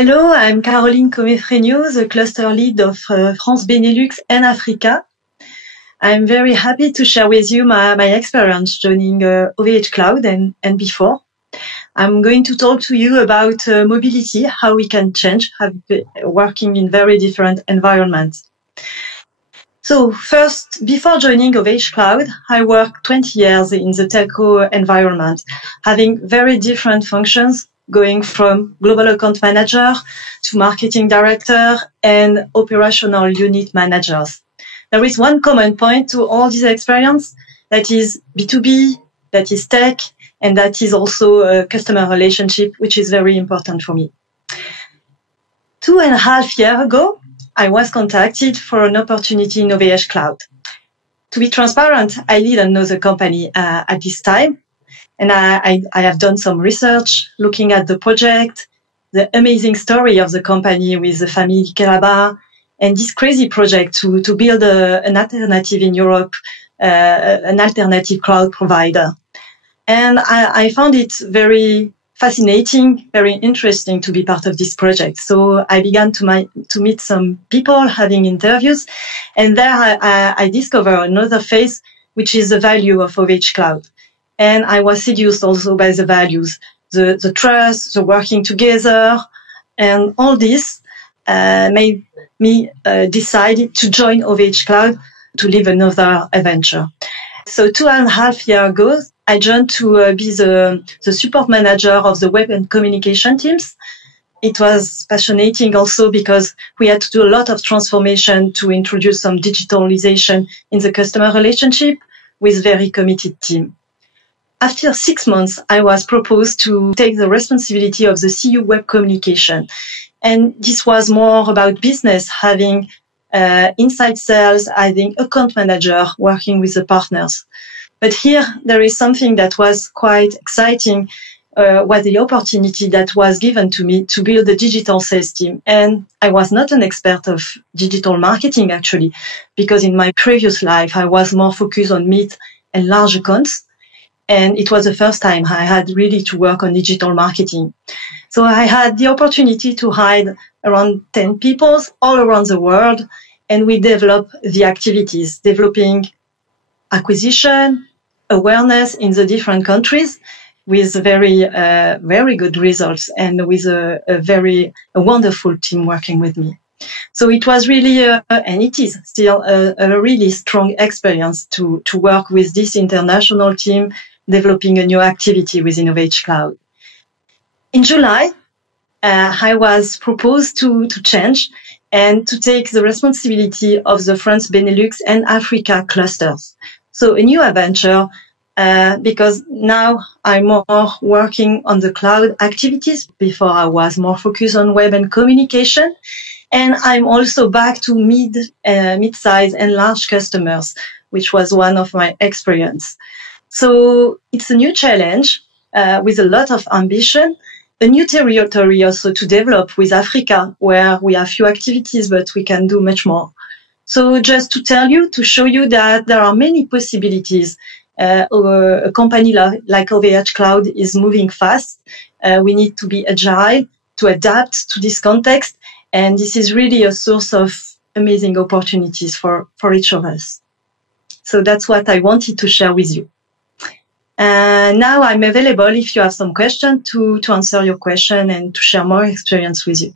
Hello, I'm Caroline Comefregno, the cluster lead of France, Benelux and Africa. I'm very happy to share with you my experience joining OVH Cloud and before. I'm going to talk to you about mobility, how we can change, working in very different environments. So first, before joining OVH Cloud, I worked 20 years in the telco environment, having very different functions, going from global account manager to marketing director and operational unit managers. There is one common point to all this experience, that is B2B, that is tech, and that is also a customer relationship, which is very important for me. 2.5 years ago, I was contacted for an opportunity in OVH Cloud. To be transparent, I didn't know the company at this time. And I have done some research looking at the project, the amazing story of the company with the family Keraba, and this crazy project to build an alternative in Europe, an alternative cloud provider. And I found it very fascinating, very interesting to be part of this project. So I began to meet some people, having interviews, and there I discovered another phase, which is the value of OVH Cloud. And I was seduced also by the values, the trust, the working together, and all this made me decide to join OVH Cloud to live another adventure. So 2.5 years ago, I joined to be the support manager of the web and communication teams. It was fascinating also because we had to do a lot of transformation to introduce some digitalization in the customer relationship with very committed team. After 6 months, I was proposed to take the responsibility of the CU web communication. And this was more about business, having inside sales, having account manager working with the partners. But here, there is something that was quite exciting, was the opportunity that was given to me to build a digital sales team. And I was not an expert of digital marketing, actually, because in my previous life, I was more focused on mid and large accounts. And it was the first time I had really to work on digital marketing. So I had the opportunity to hire around 10 people all around the world, and we developed the activities, developing acquisition, awareness in the different countries with very good results and with a wonderful team working with me. So it was really, and it is still a really strong experience to work with this international team, developing a new activity within OVH Cloud. In July, I was proposed to change and to take the responsibility of the France, Benelux and Africa clusters. So a new adventure, because now I'm more working on the cloud activities. Before I was more focused on web and communication. And I'm also back to mid-size and large customers, which was one of my experience. So it's a new challenge with a lot of ambition, a new territory also to develop with Africa, where we have few activities, but we can do much more. So just to tell you, to show you that there are many possibilities. A company like OVH Cloud is moving fast. We need to be agile, to adapt to this context. And this is really a source of amazing opportunities for each of us. So that's what I wanted to share with you. Now I'm available if you have some questions to answer your question and to share more experience with you.